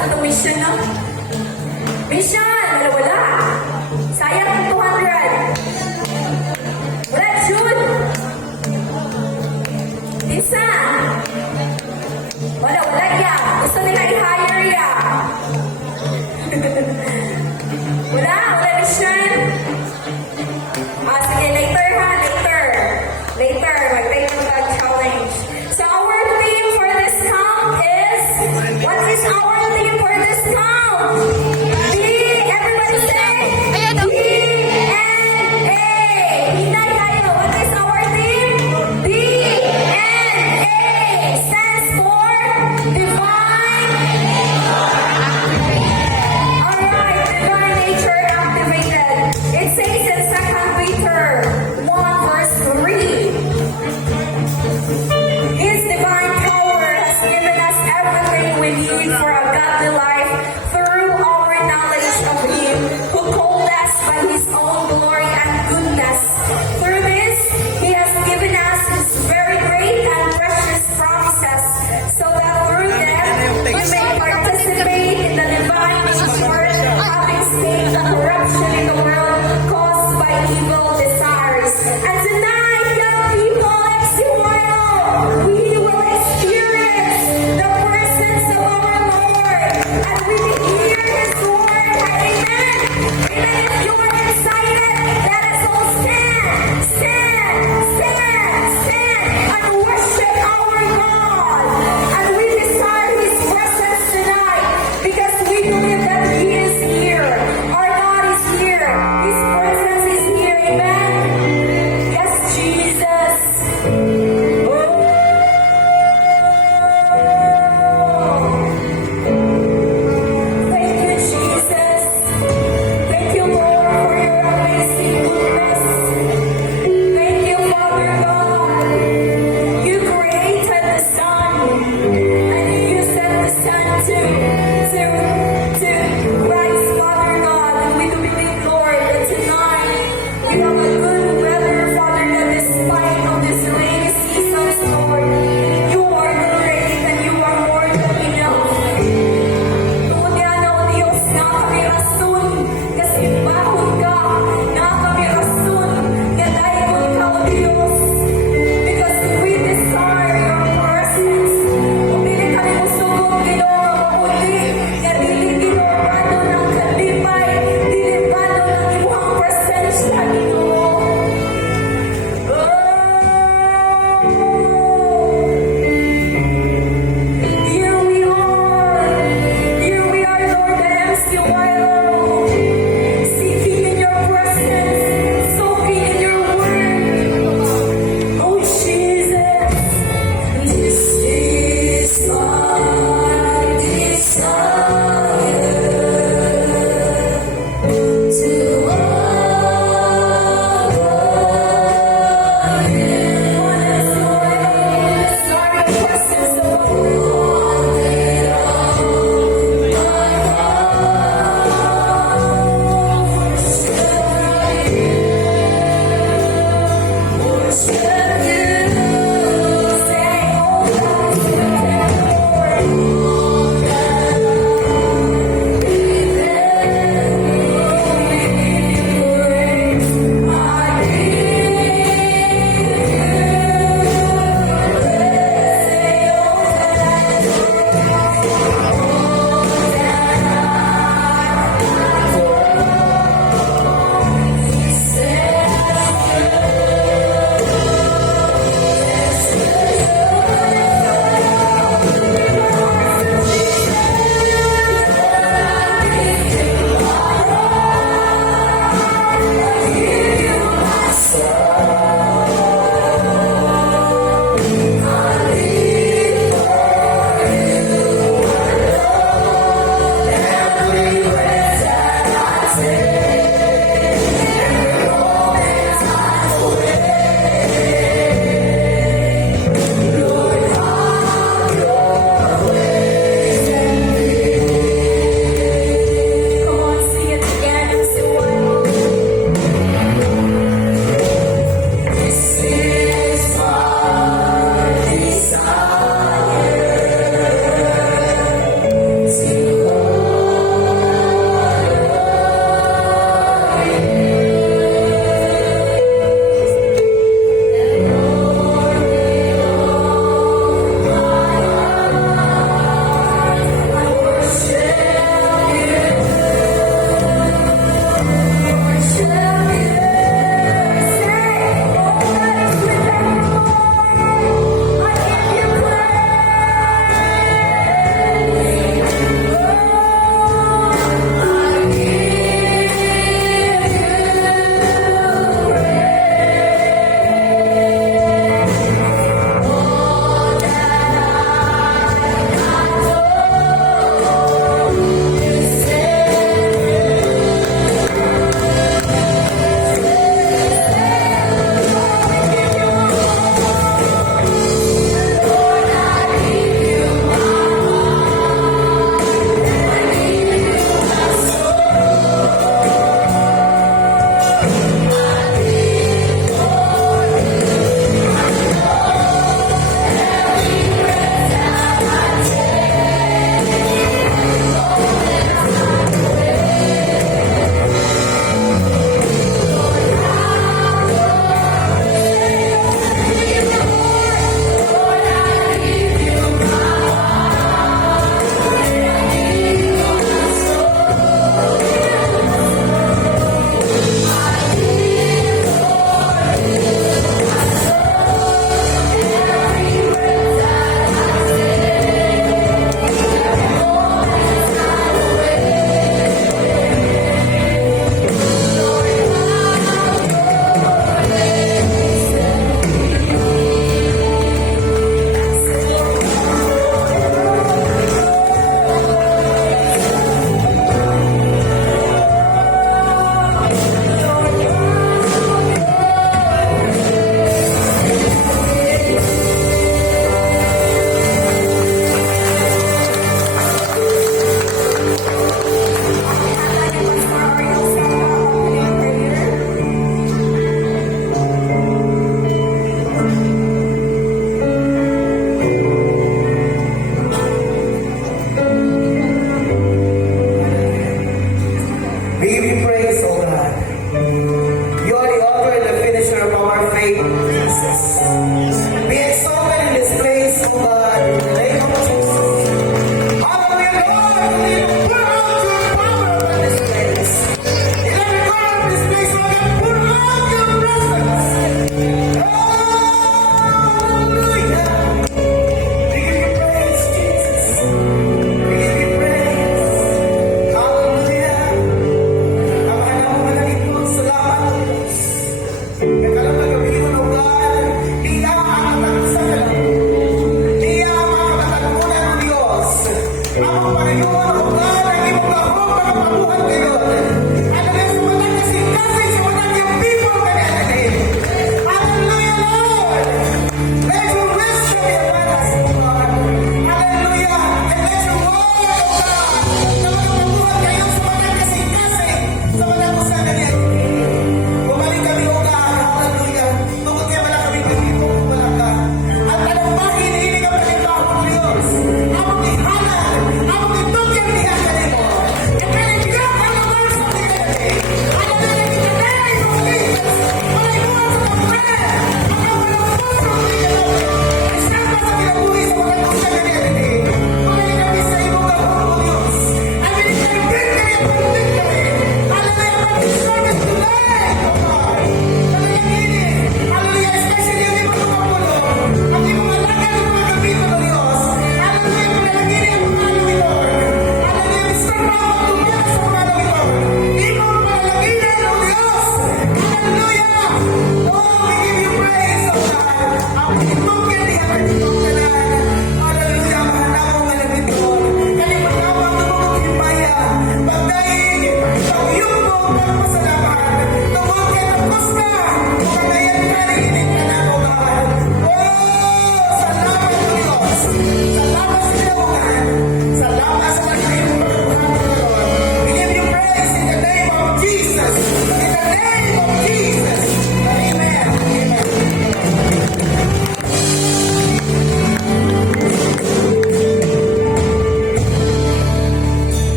Ito mission, no? Mission! Wala. Sayang ang 200. Wala, June! Isa! Wala ya. Gusto nila i-hire ya. Wala mission. Sige, later ha, later. Later, mag-take ng challenge. So our theme for this count is, what is our theme for this count? Everybody say, DNA. Hinay kayo, what is our theme? DNA stands for Divine. Alright, Divine Nature Activated. It says in 2 Peter 1 verse 3. His divine power has given us everything we need for a godly life through our knowledge of Him who called us by His own glory and goodness. Through this, He has given us His very great and precious promises, so that through them we may participate in the divine nature, having escaped the corruption in the world caused by evil desires. And tonight, young people like Simuelo, we will experience the presence of our Lord, and we begin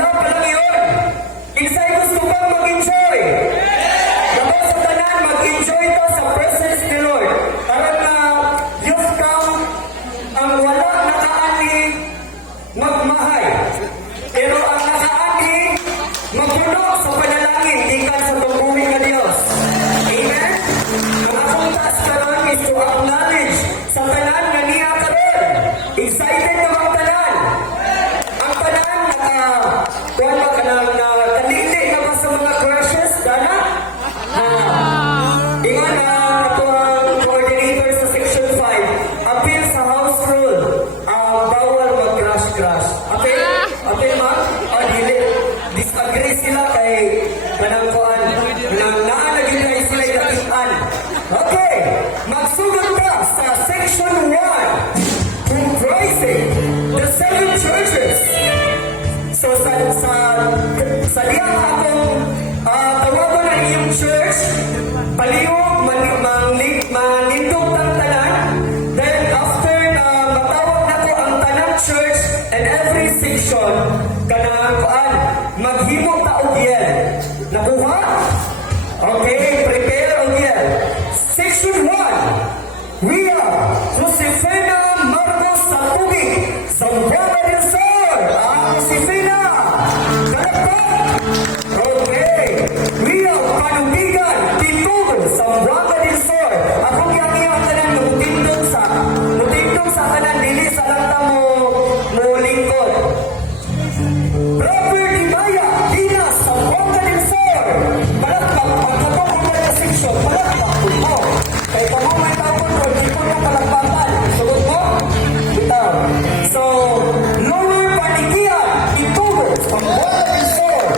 Wala pa lang yun. Insay gusto bang mag-enjoy? Ako sa tanan, mag-enjoy to sa presence ni Lord. Karon na youth camp, ang wala nakaani, magmahay. Pero ang nakaani, magpuno sa panalangin, ikan sa tungkuhin na Diyos. Amen? Ang akong taas karon is to acknowledge sa tanan nga niya karon. Excited na bang tanan? Ang tanan, kuwan ba ka na kalili na ba sa mga crushes? Dana? Ingon ito ang coordinator sa Section 5. Appeal sa house rule. Bawal mag-crush-crush. Okay? Okay, ma'am? Dili. Disagree sila kay kanang kuan. Nang naanagin na sila yung Okay. Magsugod ka sa Section 1. Comprising the 7 churches. So sa liyang akong tawagan na iyong church, palihog, manindog ng tanan. Then after na matawag na ko ang tanang church and every section, kanang kuan, maghimo ta og yel. Nakuha? Okay, prepare og yel. Section 1, we are Josefina Marcos sa tubig, Zamboanga del Sur. Josefina! Kalakpak! Okay. We are Panubigan, Titulo, Zamboanga del Sur. Akong yang tanan mutindog sa kanan, dili sa lanta mo lingkod. Proper Dimaya, Dinas, Zamboanga del Sur. Palakpak, pagkatong mga section, palakpak mo. Kaya kung mo may tawag ko, di ko na kalakpakan. Sugot mo? Bitaw. So, Lower Panikian, Itubo, Zamboanga del Sur.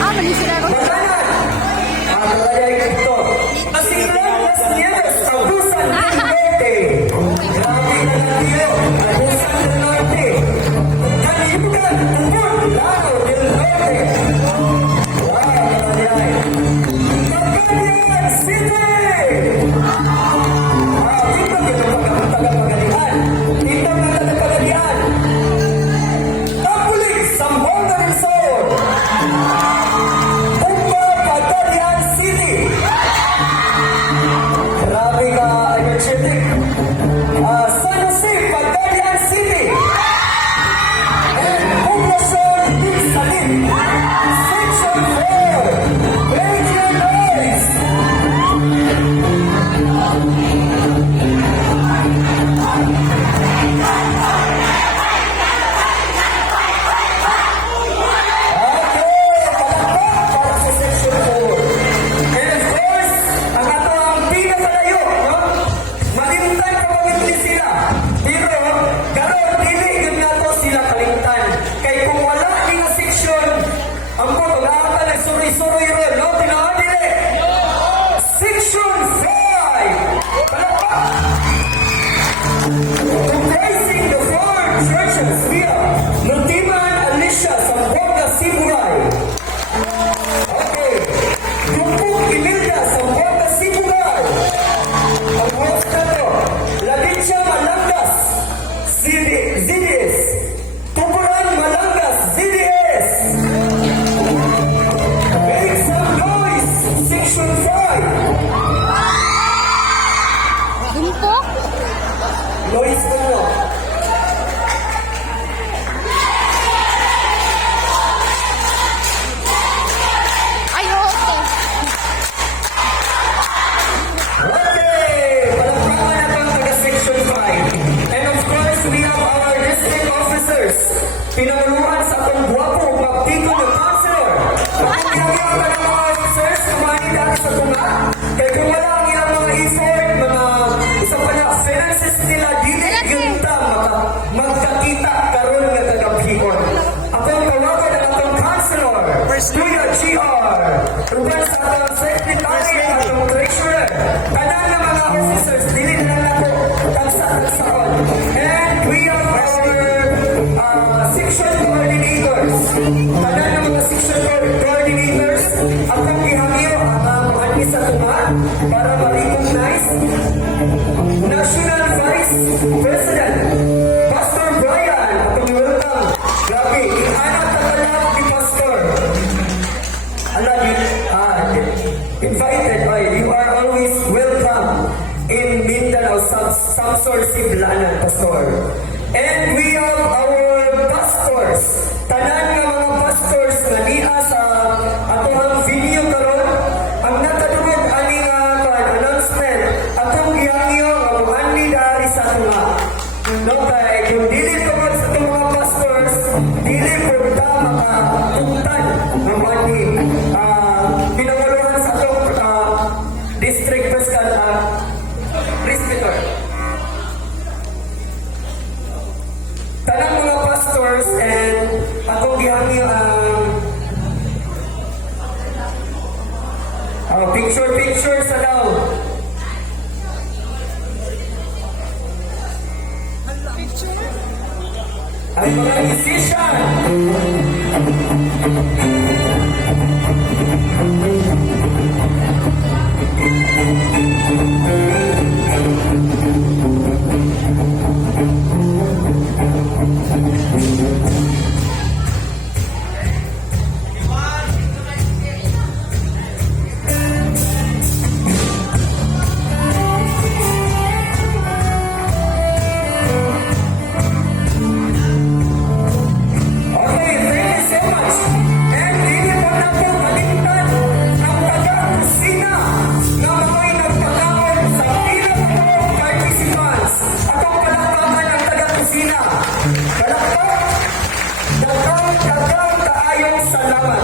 Mali sila ko. Matanan! Kagaya ito. Asignan Las Nieves, Abusan del Norte. Grabe na natiyo, Abusan del Norte. Kalibugan, Tupon, Lao del Norte. Wow, kagaya. Cagayan City! Tingnan nyo ang tagapagalian. Tingnan nyo ang tagapagalian. Tapulig, Zamboanga del Sur. Umba, Cagayan City. Grabe ka, energetic. San Jose, Cagayan City. And Poblacion, Tigsalin. Section 4. Make your noise. Okay, palakpak para sa Section 4. And of course, ang atong pinakalayo, no? Malimtan kapamilya sila. Pero, karon dili yun nga to sila kalimtan. Kay kung wala ni nga section, ang po, wala nagsuroy-suroy ron, no? Tinaon dili. Section 5! Palakpak! Comprising the four churches via Nutiman, Alicia, Zamboanga, Sibugay. Okay. Tumpok, Imelda, Zamboanga, Sibugay. Ang host na to, Labicha, Malangas, ZDS. Tupuran, Malangas, ZDS. Make some noise, Section 5. Bumpo? Noise ko no. Ay, okay. Okay! Palakpakan na pang taga Section 5. And of course, we have our district officers. Pinamuluhan sa atong guwapo, magtiko ng councilor. Pagkakiyang ka ng mga officers, kumani dati sa tunga. Kaya kung wala ang iyang mga effort, mga isa pa na finances nila, dili yun ta magkakita karon nga tagapihon. Atong tawagan ang atong councilor, Kuya GR. Tuban sa atong secretary, atong treasurer. Tanan ng mga officers, dili na lang ako tagsa-tagsaon. And we have our section coordinators. Tanan ng mga section coordinators, atong ihangyo ang mga sa tunga para ma-recognize National Vice President Pastor Brian, atong welcome. Grabe, anak na kalawag ni Pastor. Invited by, you are always welcome in Mindanao, Samsor, Siblanan, Pastor. And we have our pastors. Tanan nga mga pastors na niya sa atong video karon ang nakadungog ani nga announcement atong gihangyo ang ani dari sa tunga. No kay kung dili ko man sa itong mga pastors, dili po ta makatungtan ng ani pinamaluhan sa itong district fiscal presbyter. Tanang mga pastors and akong gihangyo ang picture sa daw. Ang mga musician. Okay, thank you so much. And hindi mo na po kalimtan ang taga-kusina na may nagpakaon sa pinakapong participants. Atong palakpakan ang taga-kusina. Palakpak, dagang kaayong salamat.